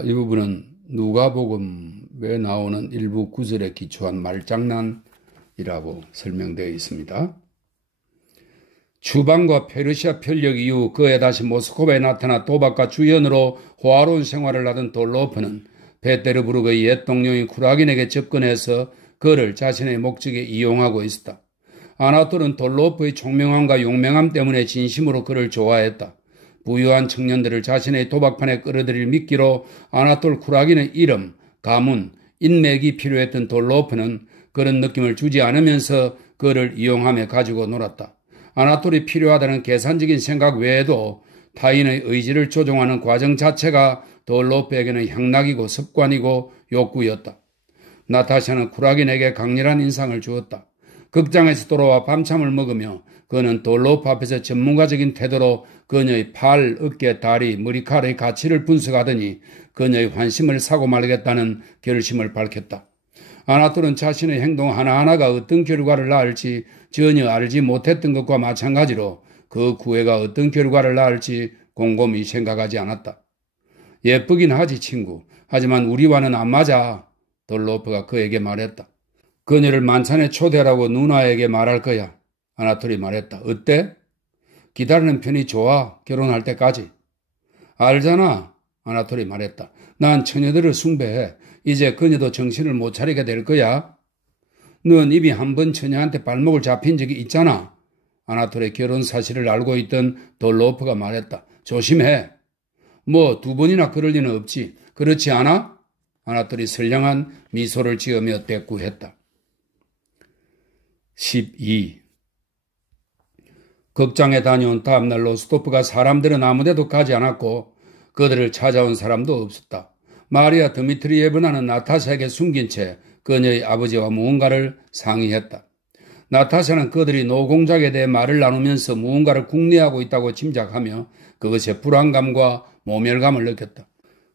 이 부분은 누가복음에 나오는 일부 구절에 기초한 말장난이라고 설명되어 있습니다. 추방과 페르시아 편력 이후 그에 다시 모스크바에 나타나 도박과 주연으로 호화로운 생활을 하던 돌로프는 페테르부르크의 옛 동료인 쿠라긴에게 접근해서 그를 자신의 목적에 이용하고 있었다. 아나톨은 돌로프의 총명함과 용맹함 때문에 진심으로 그를 좋아했다. 부유한 청년들을 자신의 도박판에 끌어들일 미끼로 아나톨 쿠라긴의 이름, 가문, 인맥이 필요했던 돌로프는 그런 느낌을 주지 않으면서 그를 이용하며 가지고 놀았다. 아나톨이 필요하다는 계산적인 생각 외에도 타인의 의지를 조종하는 과정 자체가 돌로프에게는 향락이고 습관이고 욕구였다. 나타샤는 쿠라긴에게 강렬한 인상을 주었다. 극장에서 돌아와 밤참을 먹으며 그는 돌로프 앞에서 전문가적인 태도로 그녀의 팔, 어깨, 다리, 머리카락의 가치를 분석하더니 그녀의 환심을 사고 말겠다는 결심을 밝혔다. 아나톨은 자신의 행동 하나하나가 어떤 결과를 낳을지 전혀 알지 못했던 것과 마찬가지로 그 구애가 어떤 결과를 낳을지 곰곰이 생각하지 않았다. 예쁘긴 하지 친구. 하지만 우리와는 안 맞아. 돌로프가 그에게 말했다. 그녀를 만찬에 초대하라고 누나에게 말할 거야. 아나톨이 말했다. 어때? 기다리는 편이 좋아. 결혼할 때까지. 알잖아. 아나톨이 말했다. 난 처녀들을 숭배해. 이제 그녀도 정신을 못 차리게 될 거야. 넌 이미 한 번 처녀한테 발목을 잡힌 적이 있잖아. 아나톨의 결혼 사실을 알고 있던 돌로프가 말했다. 조심해. 뭐 2번이나 그럴 리는 없지. 그렇지 않아? 아나톨이 선량한 미소를 지으며 대꾸했다. 12. 극장에 다녀온 다음날 로스토프가 사람들은 아무데도 가지 않았고 그들을 찾아온 사람도 없었다. 마리아 드미트리예브나는 나타샤에게 숨긴 채 그녀의 아버지와 무언가를 상의했다. 나타샤는 그들이 노공작에 대해 말을 나누면서 무언가를 궁리하고 있다고 짐작하며 그것에 불안감과 모멸감을 느꼈다.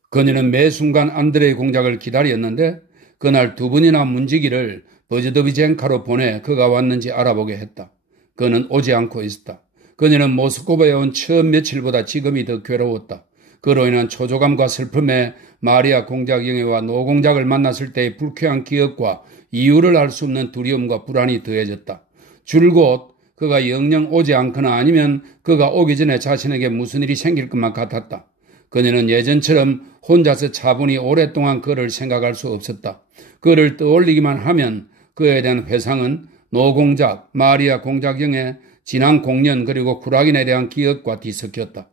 그녀는 매 순간 안드레의 공작을 기다렸는데 그날 2번이나 문지기를 버즈드비젠카로 보내 그가 왔는지 알아보게 했다. 그는 오지 않고 있었다. 그녀는 모스크바에 온 처음 며칠보다 지금이 더 괴로웠다. 그로 인한 초조감과 슬픔에 마리아 공작영애와 노공작을 만났을 때의 불쾌한 기억과 이유를 알 수 없는 두려움과 불안이 더해졌다. 줄곧 그가 영영 오지 않거나 아니면 그가 오기 전에 자신에게 무슨 일이 생길 것만 같았다. 그녀는 예전처럼 혼자서 차분히 오랫동안 그를 생각할 수 없었다. 그를 떠올리기만 하면 그에 대한 회상은 노공작, 마리아 공작영의 지난 공연 그리고 쿠라긴에 대한 기억과 뒤섞였다.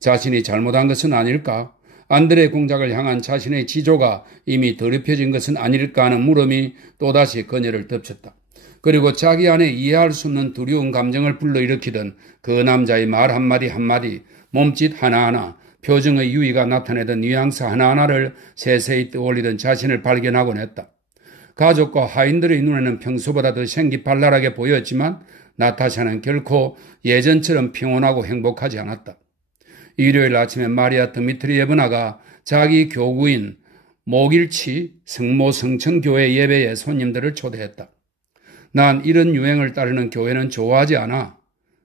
자신이 잘못한 것은 아닐까? 안드레 공작을 향한 자신의 지조가 이미 더럽혀진 것은 아닐까 하는 물음이 또다시 그녀를 덮쳤다. 그리고 자기 안에 이해할 수 없는 두려운 감정을 불러일으키던 그 남자의 말 한마디 한마디, 몸짓 하나하나, 표정의 유의가 나타내던 뉘앙스 하나하나를 세세히 떠올리던 자신을 발견하곤 했다. 가족과 하인들의 눈에는 평소보다 더 생기발랄하게 보였지만 나타샤는 결코 예전처럼 평온하고 행복하지 않았다. 일요일 아침에 마리아 드미트리예브나가 자기 교구인 목일치 성모 성천교회 예배에 손님들을 초대했다. 난 이런 유행을 따르는 교회는 좋아하지 않아.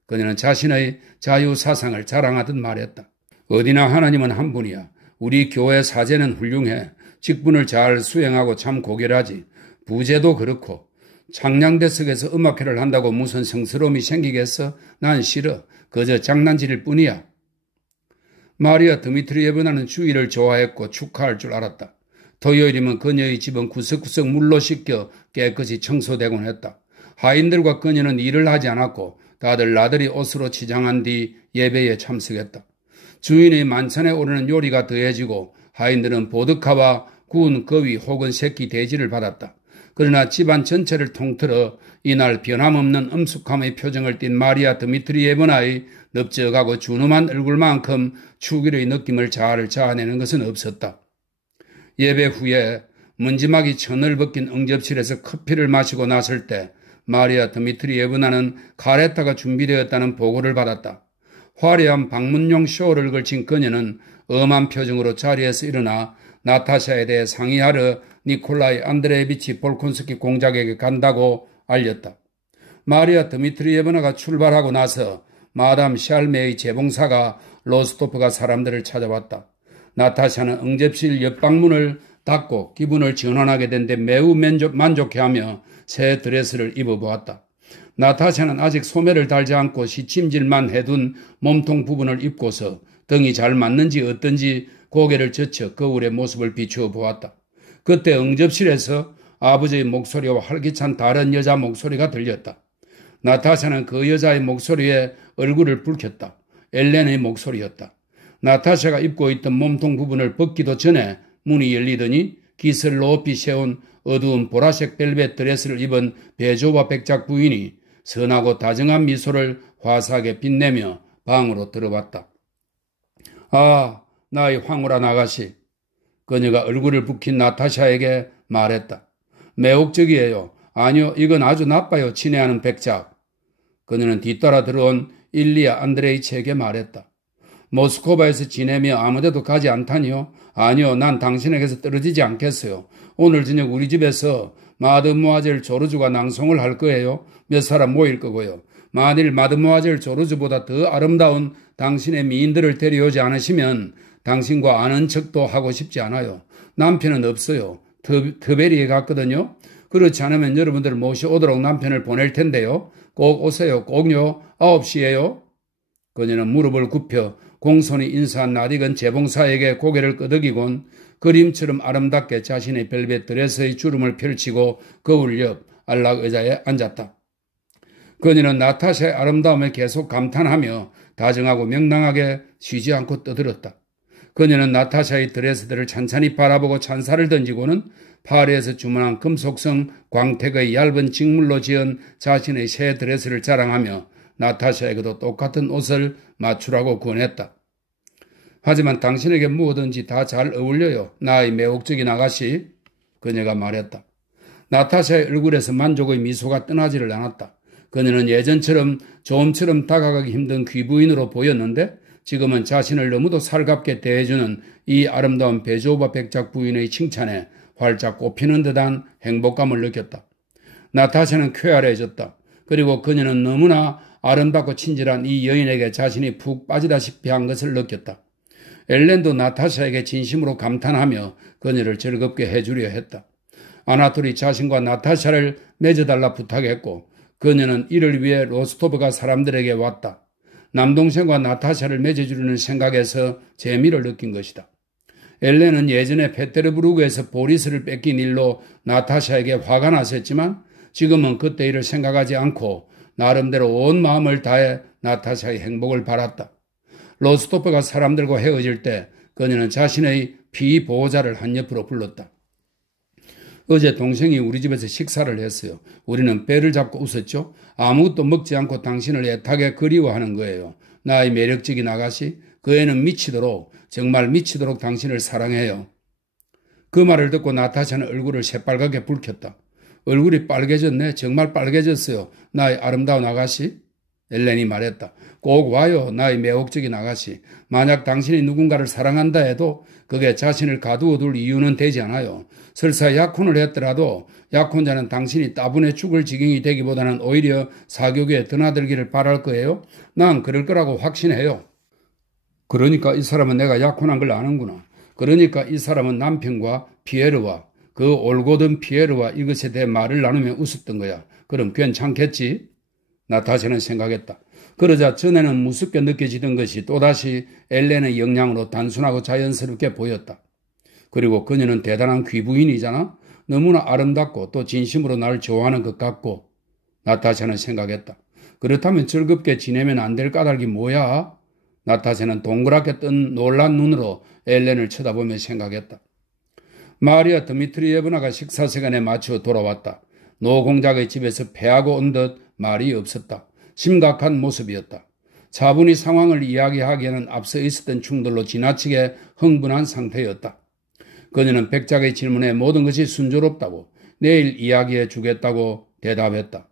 그녀는 자신의 자유사상을 자랑하듯 말했다. 어디나 하나님은 한 분이야. 우리 교회 사제는 훌륭해. 직분을 잘 수행하고 참 고결하지. 부제도 그렇고. 창량대석에서 음악회를 한다고 무슨 성스러움이 생기겠어? 난 싫어. 그저 장난질일 뿐이야. 마리아 드미트리예브나는 주일을 좋아했고 축하할 줄 알았다. 토요일이면 그녀의 집은 구석구석 물로 씻겨 깨끗이 청소되곤 했다. 하인들과 그녀는 일을 하지 않았고 다들 나들이 옷으로 치장한 뒤 예배에 참석했다. 주인의 만찬에 오르는 요리가 더해지고 하인들은 보드카와 구운 거위 혹은 새끼 돼지를 받았다. 그러나 집안 전체를 통틀어 이날 변함없는 엄숙함의 표정을 띤 마리아 드미트리예브나의 넓적하고 준엄한 얼굴만큼 축일의 느낌을 잘 자아내는 것은 없었다. 예배 후에 먼지막이 천을 벗긴 응접실에서 커피를 마시고 났을 때 마리아 드미트리예브나는 카레타가 준비되었다는 보고를 받았다. 화려한 방문용 쇼를 걸친 그녀는 엄한 표정으로 자리에서 일어나 나타샤에 대해 상의하러 니콜라이 안드레비치 볼콘스키 공작에게 간다고 알렸다. 마리아 드미트리예브나가 출발하고 나서 마담 샬메의 재봉사가 로스토프가 사람들을 찾아왔다. 나타샤는 응접실 옆방문을 닫고 기분을 전환하게 된 데 매우 만족해하며 새 드레스를 입어보았다. 나타샤는 아직 소매를 달지 않고 시침질만 해둔 몸통 부분을 입고서 등이 잘 맞는지 어떤지 고개를 젖혀 거울의 모습을 비추어 보았다. 그때 응접실에서 아버지의 목소리와 활기찬 다른 여자 목소리가 들렸다. 나타샤는 그 여자의 목소리에 얼굴을 붉혔다. 엘렌의 목소리였다. 나타샤가 입고 있던 몸통 부분을 벗기도 전에 문이 열리더니 깃을 높이 세운 어두운 보라색 벨벳 드레스를 입은 베조바 백작 부인이 선하고 다정한 미소를 화사하게 빛내며 방으로 들어왔다. 아, 나의 황홀한 아가씨. 그녀가 얼굴을 붉힌 나타샤에게 말했다. 매혹적이에요. 아니요, 이건 아주 나빠요. 친애하는 백작. 그녀는 뒤따라 들어온 일리아 안드레이치에게 말했다. 모스코바에서 지내며 아무데도 가지 않다니요? 아니요, 난 당신에게서 떨어지지 않겠어요. 오늘 저녁 우리 집에서 마드모아젤 조르주가 낭송을 할 거예요. 몇 사람 모일 거고요. 만일 마드모아젤 조르주보다 더 아름다운 당신의 미인들을 데려오지 않으시면 당신과 아는 척도 하고 싶지 않아요. 남편은 없어요. 터베리에 갔거든요. 그렇지 않으면 여러분들 모셔오도록 남편을 보낼 텐데요. 꼭 오세요. 꼭요. 9시에요. 그녀는 무릎을 굽혀 공손히 인사한 낯익은 재봉사에게 고개를 끄덕이곤 그림처럼 아름답게 자신의 벨벳 드레스의 주름을 펼치고 거울 옆 안락 의자에 앉았다. 그녀는 나타샤의 아름다움에 계속 감탄하며 다정하고 명랑하게 쉬지 않고 떠들었다. 그녀는 나타샤의 드레스들을 찬찬히 바라보고 찬사를 던지고는 파리에서 주문한 금속성 광택의 얇은 직물로 지은 자신의 새 드레스를 자랑하며 나타샤에게도 똑같은 옷을 맞추라고 권했다. 하지만 당신에게 무엇든지 다 잘 어울려요. 나의 매혹적인 아가씨. 그녀가 말했다. 나타샤의 얼굴에서 만족의 미소가 떠나지를 않았다. 그녀는 예전처럼 좀처럼 다가가기 힘든 귀부인으로 보였는데 지금은 자신을 너무도 살갑게 대해주는 이 아름다운 베조바 백작 부인의 칭찬에 활짝 꽃피는 듯한 행복감을 느꼈다. 나타샤는 쾌활해졌다. 그리고 그녀는 너무나 아름답고 친절한 이 여인에게 자신이 푹 빠지다시피 한 것을 느꼈다. 엘렌도 나타샤에게 진심으로 감탄하며 그녀를 즐겁게 해주려 했다. 아나톨이 자신과 나타샤를 맺어달라 부탁했고 그녀는 이를 위해 로스토브가 사람들에게 왔다. 남동생과 나타샤를 맺어주려는 생각에서 재미를 느낀 것이다. 엘렌은 예전에 페테르부르크에서 보리스를 뺏긴 일로 나타샤에게 화가 났었지만 지금은 그때 일을 생각하지 않고 나름대로 온 마음을 다해 나타샤의 행복을 바랐다. 로스토프가 사람들과 헤어질 때 그녀는 자신의 피보호자를 한옆으로 불렀다. 어제 동생이 우리 집에서 식사를 했어요. 우리는 배를 잡고 웃었죠. 아무것도 먹지 않고 당신을 애타게 그리워하는 거예요. 나의 매력적인 아가씨, 그 애는 미치도록, 정말 미치도록 당신을 사랑해요. 그 말을 듣고 나타샤는 얼굴을 새빨갛게 붉혔다. 얼굴이 빨개졌네. 정말 빨개졌어요. 나의 아름다운 아가씨. 엘렌이 말했다. 꼭 와요. 나의 매혹적인 아가씨. 만약 당신이 누군가를 사랑한다 해도 그게 자신을 가두어 둘 이유는 되지 않아요. 설사 약혼을 했더라도 약혼자는 당신이 따분해 죽을 지경이 되기보다는 오히려 사교계에 드나들기를 바랄 거예요. 난 그럴 거라고 확신해요. 그러니까 이 사람은 내가 약혼한 걸 아는구나. 그러니까 이 사람은 남편과 피에르와 그 올곧은 피에르와 이것에 대해 말을 나누며 웃었던 거야. 그럼 괜찮겠지? 나타샤는 생각했다. 그러자 전에는 무섭게 느껴지던 것이 또다시 엘렌의 영향으로 단순하고 자연스럽게 보였다. 그리고 그녀는 대단한 귀부인이잖아. 너무나 아름답고 또 진심으로 나를 좋아하는 것 같고. 나타샤는 생각했다. 그렇다면 즐겁게 지내면 안 될 까닭이 뭐야? 나타샤는 동그랗게 뜬 놀란 눈으로 엘렌을 쳐다보며 생각했다. 마리아 드미트리예브나가 식사 시간에 맞춰 돌아왔다. 노공작의 집에서 패하고 온 듯 말이 없었다. 심각한 모습이었다. 차분히 상황을 이야기하기에는 앞서 있었던 충돌로 지나치게 흥분한 상태였다. 그녀는 백작의 질문에 모든 것이 순조롭다고 내일 이야기해 주겠다고 대답했다.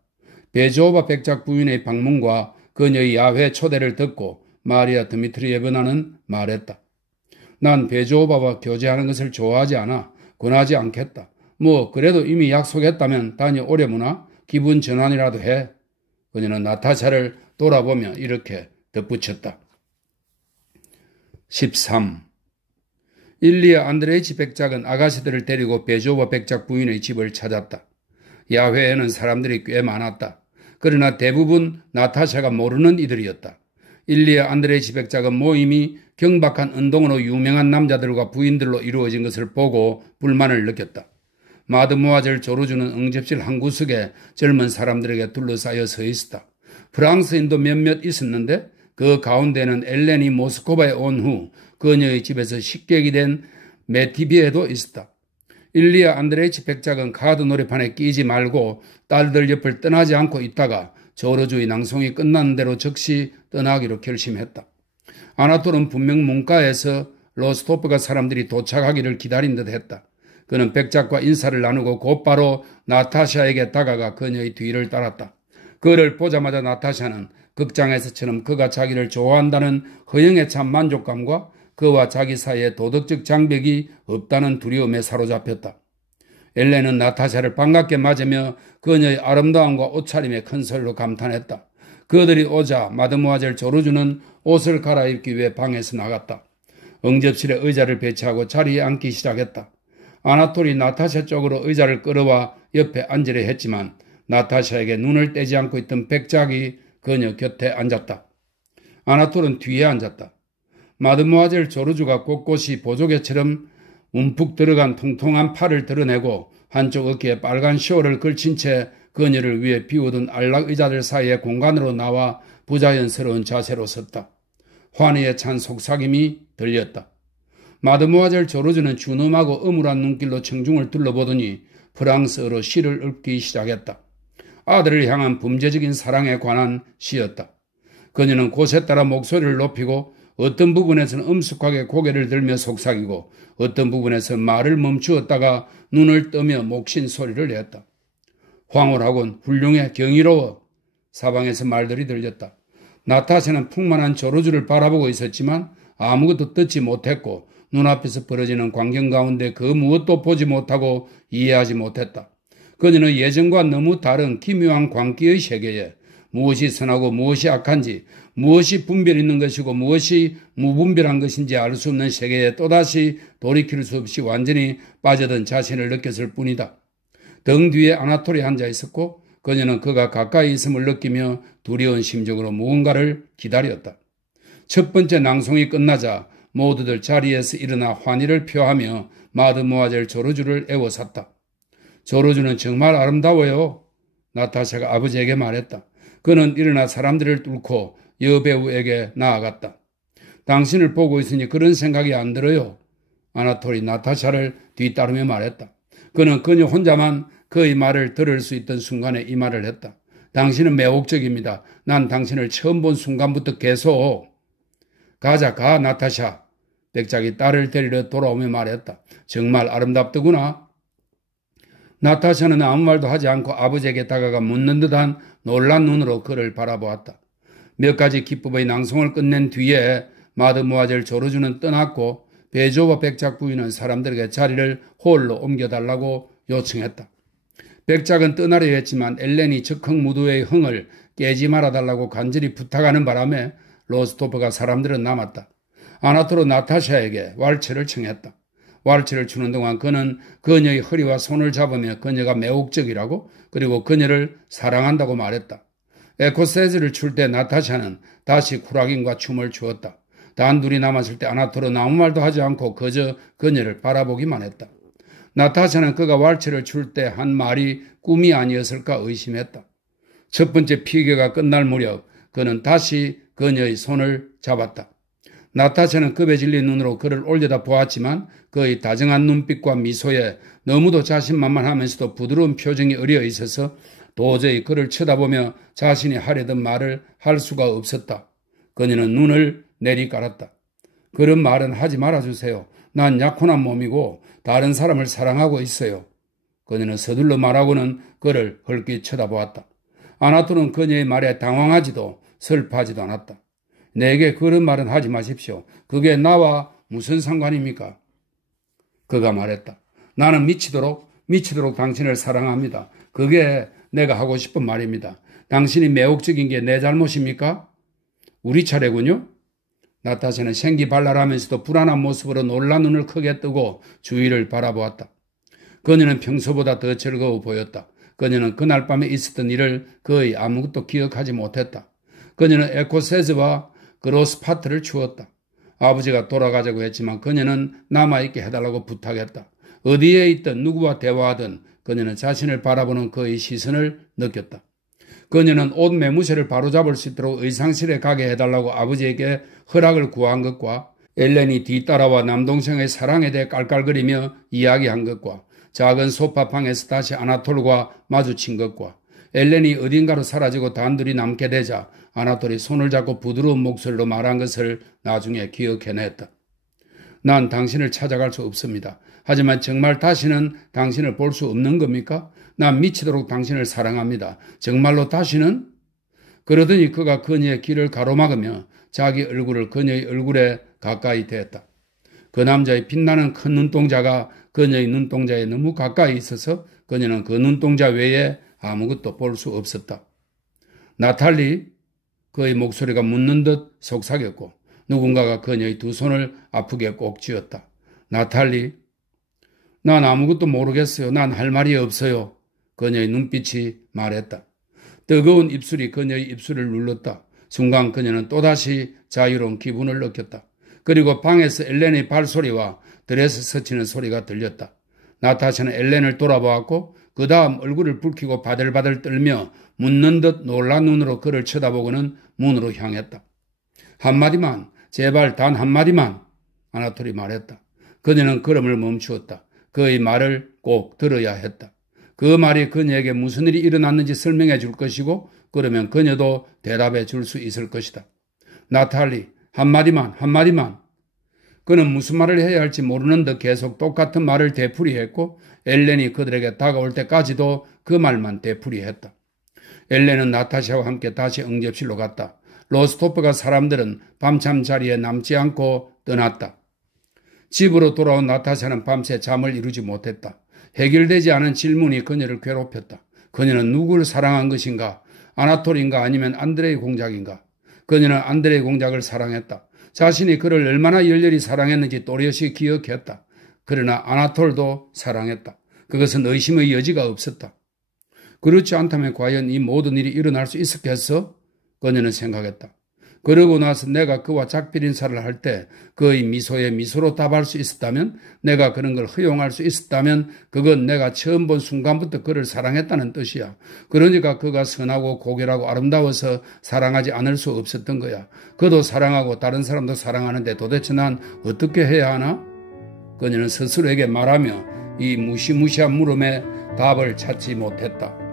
베조바 백작 부인의 방문과 그녀의 야외 초대를 듣고 마리아 드미트리예브나는 말했다. 난 베조바와 교제하는 것을 좋아하지 않아. 권하지 않겠다. 그래도 이미 약속했다면 다녀오려무나 기분 전환이라도 해. 그녀는 나타샤를 돌아보며 이렇게 덧붙였다. 13. 일리아 안드레이치 백작은 아가씨들을 데리고 베조바 백작 부인의 집을 찾았다. 야외에는 사람들이 꽤 많았다. 그러나 대부분 나타샤가 모르는 이들이었다. 일리아 안드레이치 백작은 모임이 경박한 운동으로 유명한 남자들과 부인들로 이루어진 것을 보고 불만을 느꼈다. 마드모아젤 조르주는 응접실 한 구석에 젊은 사람들에게 둘러싸여 서 있었다. 프랑스인도 몇몇 있었는데 그 가운데는 엘렌이 모스크바에 온 후 그녀의 집에서 식객이 된 메티비에도 있었다. 일리아 안드레이치 백작은 카드 노래판에 끼지 말고 딸들 옆을 떠나지 않고 있다가 조르주의 낭송이 끝나는 대로 즉시 떠나기로 결심했다. 아나톨은 분명 문가에서 로스토프가 사람들이 도착하기를 기다린 듯 했다. 그는 백작과 인사를 나누고 곧바로 나타샤에게 다가가 그녀의 뒤를 따랐다. 그를 보자마자 나타샤는 극장에서처럼 그가 자기를 좋아한다는 허영에 찬 만족감과 그와 자기 사이에 도덕적 장벽이 없다는 두려움에 사로잡혔다. 엘렌은 나타샤를 반갑게 맞으며 그녀의 아름다움과 옷차림에 큰 소리로 감탄했다. 그들이 오자 마드모아젤 조르주는 옷을 갈아입기 위해 방에서 나갔다. 응접실에 의자를 배치하고 자리에 앉기 시작했다. 아나톨이 나타샤 쪽으로 의자를 끌어와 옆에 앉으려 했지만 나타샤에게 눈을 떼지 않고 있던 백작이 그녀 곁에 앉았다. 아나톨은 뒤에 앉았다. 마드모아젤 조르주가 꼿꼿이 보조개처럼 움푹 들어간 통통한 팔을 드러내고 한쪽 어깨에 빨간 쇼를 걸친 채 그녀를 위해 비워둔 안락 의자들 사이의 공간으로 나와 부자연스러운 자세로 섰다. 환희에 찬 속삭임이 들렸다. 마드모아젤 조르주는 준엄하고 음울한 눈길로 청중을 둘러보더니 프랑스어로 시를 읊기 시작했다. 아들을 향한 범죄적인 사랑에 관한 시였다. 그녀는 곳에 따라 목소리를 높이고 어떤 부분에서는 엄숙하게 고개를 들며 속삭이고 어떤 부분에서 말을 멈추었다가 눈을 뜨며 목신 소리를 냈다. 황홀하곤 훌륭해 경이로워. 사방에서 말들이 들렸다. 나타샤는 풍만한 조르주를 바라보고 있었지만 아무것도 듣지 못했고 눈앞에서 벌어지는 광경 가운데 그 무엇도 보지 못하고 이해하지 못했다. 그녀는 예전과 너무 다른 기묘한 광기의 세계에 무엇이 선하고 무엇이 악한지, 무엇이 분별 있는 것이고 무엇이 무분별한 것인지 알 수 없는 세계에 또다시 돌이킬 수 없이 완전히 빠져든 자신을 느꼈을 뿐이다. 등 뒤에 아나톨이 앉아 있었고 그녀는 그가 가까이 있음을 느끼며 두려운 심정으로 무언가를 기다렸다. 첫 번째 낭송이 끝나자 모두들 자리에서 일어나 환희를 표하며 마드모아젤 조르주를 애워쌌다. 조르주는 정말 아름다워요. 나타샤가 아버지에게 말했다. 그는 일어나 사람들을 뚫고 여배우에게 나아갔다. 당신을 보고 있으니 그런 생각이 안 들어요. 아나톨이 나타샤를 뒤따르며 말했다. 그는 그녀 혼자만 그의 말을 들을 수 있던 순간에 이 말을 했다. 당신은 매혹적입니다. 난 당신을 처음 본 순간부터 계속. 가자, 가, 나타샤. 백작이 딸을 데리러 돌아오며 말했다. 정말 아름답더구나. 나타샤는 아무 말도 하지 않고 아버지에게 다가가 묻는 듯한 놀란 눈으로 그를 바라보았다. 몇 가지 기법의 낭송을 끝낸 뒤에 마드모아젤 조르주는 떠났고 베조와 백작 부인은 사람들에게 자리를 홀로 옮겨달라고 요청했다. 백작은 떠나려 했지만 엘렌이 적흥 무도의 흥을 깨지 말아달라고 간절히 부탁하는 바람에 로스토프가 사람들은 남았다. 아나토로 나타샤에게 왈츠를 청했다. 왈츠를 추는 동안 그는 그녀의 허리와 손을 잡으며 그녀가 매혹적이라고 그리고 그녀를 사랑한다고 말했다. 에코세즈를 출 때 나타샤는 다시 쿠라긴과 춤을 추었다. 단둘이 남았을 때 아나토로는 아무 말도 하지 않고 그저 그녀를 바라보기만 했다. 나타샤는 그가 왈츠를 출 때 한 말이 꿈이 아니었을까 의심했다. 첫 번째 피겨가 끝날 무렵 그는 다시 그녀의 손을 잡았다. 나타샤는 급에 질린 눈으로 그를 올려다 보았지만 그의 다정한 눈빛과 미소에 너무도 자신만만하면서도 부드러운 표정이 어려 있어서 도저히 그를 쳐다보며 자신이 하려던 말을 할 수가 없었다. 그녀는 눈을 내리깔았다. 그런 말은 하지 말아주세요. 난 약혼한 몸이고 다른 사람을 사랑하고 있어요. 그녀는 서둘러 말하고는 그를 헐기 쳐다보았다. 아나토는 그녀의 말에 당황하지도 슬퍼하지도 않았다. 내게 그런 말은 하지 마십시오. 그게 나와 무슨 상관입니까? 그가 말했다. 나는 미치도록 당신을 사랑합니다. 그게 내가 하고 싶은 말입니다. 당신이 매혹적인 게 내 잘못입니까? 우리 차례군요. 나타샤는 생기발랄하면서도 불안한 모습으로 놀란 눈을 크게 뜨고 주위를 바라보았다. 그녀는 평소보다 더 즐거워 보였다. 그녀는 그날 밤에 있었던 일을 거의 아무것도 기억하지 못했다. 그녀는 에코세즈와 그로스파트를 추었다. 아버지가 돌아가자고 했지만 그녀는 남아있게 해달라고 부탁했다. 어디에 있든 누구와 대화하든 그녀는 자신을 바라보는 그의 시선을 느꼈다. 그녀는 옷 매무새를 바로잡을 수 있도록 의상실에 가게 해달라고 아버지에게 허락을 구한 것과 엘렌이 뒤따라와 남동생의 사랑에 대해 깔깔거리며 이야기한 것과 작은 소파방에서 다시 아나톨과 마주친 것과 엘렌이 어딘가로 사라지고 단둘이 남게 되자 아나톨이 손을 잡고 부드러운 목소리로 말한 것을 나중에 기억해냈다. 난 당신을 찾아갈 수 없습니다. 하지만 정말 다시는 당신을 볼 수 없는 겁니까? 난 미치도록 당신을 사랑합니다. 정말로 다시는? 그러더니 그가 그녀의 길을 가로막으며 자기 얼굴을 그녀의 얼굴에 가까이 대었다. 그 남자의 빛나는 큰 눈동자가 그녀의 눈동자에 너무 가까이 있어서 그녀는 그 눈동자 외에 아무것도 볼 수 없었다. 나탈리? 그의 목소리가 묻는 듯 속삭였고 누군가가 그녀의 두 손을 아프게 꼭 쥐었다. 나탈리? 난 아무것도 모르겠어요. 난 할 말이 없어요. 그녀의 눈빛이 말했다. 뜨거운 입술이 그녀의 입술을 눌렀다. 순간 그녀는 또다시 자유로운 기분을 느꼈다. 그리고 방에서 엘렌의 발소리와 드레스 스치는 소리가 들렸다. 나타샤는 엘렌을 돌아보았고 그 다음 얼굴을 붉히고 바들바들 떨며 묻는 듯 놀란 눈으로 그를 쳐다보고는 문으로 향했다. 한마디만, 제발 단 한마디만, 아나톨이 말했다. 그녀는 걸음을 멈추었다. 그의 말을 꼭 들어야 했다. 그 말이 그녀에게 무슨 일이 일어났는지 설명해 줄 것이고 그러면 그녀도 대답해 줄 수 있을 것이다. 나탈리, 한마디만. 그는 무슨 말을 해야 할지 모르는 듯 계속 똑같은 말을 되풀이했고 엘렌이 그들에게 다가올 때까지도 그 말만 되풀이했다. 엘렌은 나타샤와 함께 다시 응접실로 갔다. 로스토프가 사람들은 밤참 자리에 남지 않고 떠났다. 집으로 돌아온 나타샤는 밤새 잠을 이루지 못했다. 해결되지 않은 질문이 그녀를 괴롭혔다. 그녀는 누구를 사랑한 것인가? 아나톨인가 아니면 안드레이 공작인가? 그녀는 안드레이 공작을 사랑했다. 자신이 그를 얼마나 열렬히 사랑했는지 또렷이 기억했다. 그러나 아나톨도 사랑했다. 그것은 의심의 여지가 없었다. 그렇지 않다면 과연 이 모든 일이 일어날 수 있었겠어? 그녀는 생각했다. 그러고 나서 내가 그와 작별 인사를 할 때 그의 미소에 미소로 답할 수 있었다면, 내가 그런 걸 허용할 수 있었다면 그건 내가 처음 본 순간부터 그를 사랑했다는 뜻이야. 그러니까 그가 선하고 고결하고 아름다워서 사랑하지 않을 수 없었던 거야. 그도 사랑하고 다른 사람도 사랑하는데 도대체 난 어떻게 해야 하나? 그녀는 스스로에게 말하며 이 무시무시한 물음에 답을 찾지 못했다.